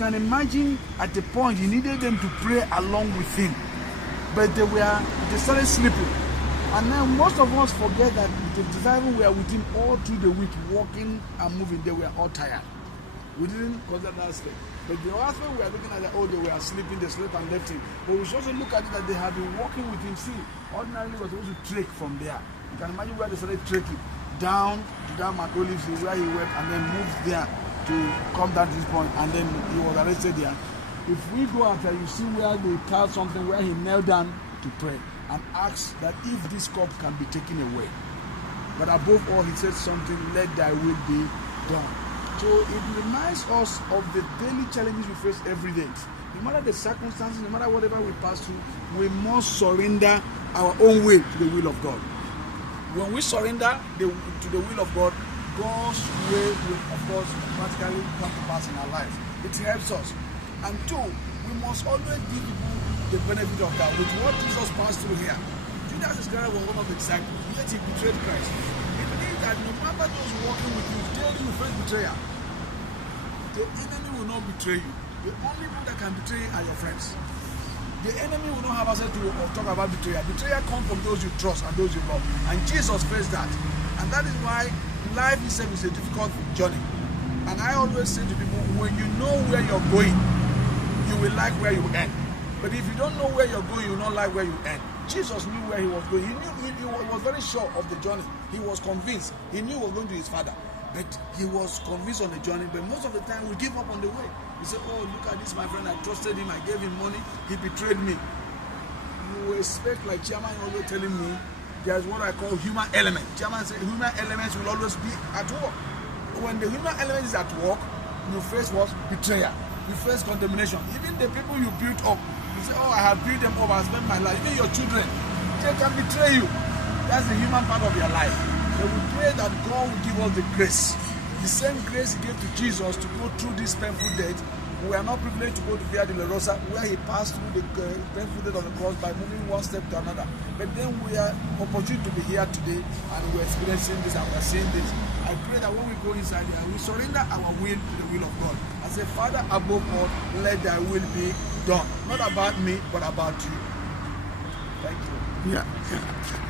can imagine at the point he needed them to pray along with him. But they started sleeping. And now most of us forget that the disciples were with him all through the week, walking and moving. They were all tired. We didn't consider that aspect. But the aspect we are looking at, they were sleeping, they slept and left him. But we should also look at it that they have been walking with him. See, ordinarily was supposed to trek from there. You can imagine where they started trekking down to that Mount Olives, where he went, and then moved there to come down to this point, and then he was arrested there. If we go out there, you see where they tell something where he knelt down to pray and asked that if this cup can be taken away. But above all, he said something, let thy will be done. So it reminds us of the daily challenges we face every day. No matter the circumstances, no matter whatever we pass through, we must surrender our own way to the will of God. When we surrender to the will of God, God's way will, of course, practically come to pass in our lives. It helps us. And two, we must always give people the benefit of that. With what Jesus passed through here, Judas Iscariot was one of the disciples, yet he betrayed Christ. It means that no matter those walking with you, daily you face betrayal. The enemy will not betray you. The only people that can betray you are your friends. The enemy will not have access to or talk about betrayal. Betrayal comes from those you trust and those you love. And Jesus faced that. And that is why life itself is a difficult journey. And I always say to people, when you know where you're going, you will like where you end. But if you don't know where you're going, you will not like where you end. Jesus knew where he was going. He was very sure of the journey. He was convinced. He knew he was going to his Father. But he was convinced on the journey. But most of the time, we give up on the way. We say, oh, look at this, my friend. I trusted him. I gave him money. He betrayed me. You expect, like Chairman always telling me, there's what I call human element. Chairman said human elements will always be at work. When the human element is at work, you face what? Betrayal. You face condemnation. Even the people you built up, you say, oh, I have built them up. I spent my life. Even your children, they can betray you. That's the human part of your life. So we pray that God will give us the grace. The same grace he gave to Jesus to go through this painful death. We are not privileged to go to Via Dolorosa, where he passed through the painful death on the cross by moving one step to another. But then we are opportunity to be here today, and we're experiencing this and we're seeing this. I pray that when we go inside here, we surrender our will to the will of God. I say, Father, above all, let thy will be done. Not about me, but about you. Thank you. Yeah.